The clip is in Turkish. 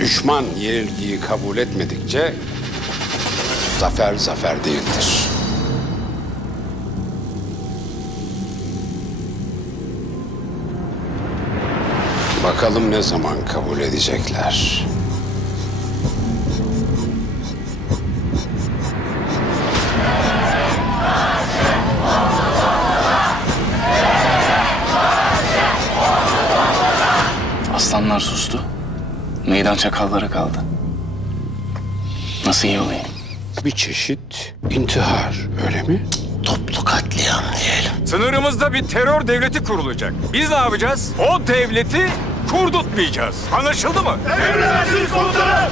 Düşman yenilgiyi kabul etmedikçe zafer zafer değildir. Bakalım ne zaman kabul edecekler. Aslanlar sustu. Meydan çakallara kaldı. Nasıl iyi olayım? Bir çeşit intihar, öyle mi? Toplu katliam diyelim. Sınırımızda bir terör devleti kurulacak. Biz ne yapacağız? O devleti kurdutmayacağız. Anlaşıldı mı? Emredersiniz komutanım.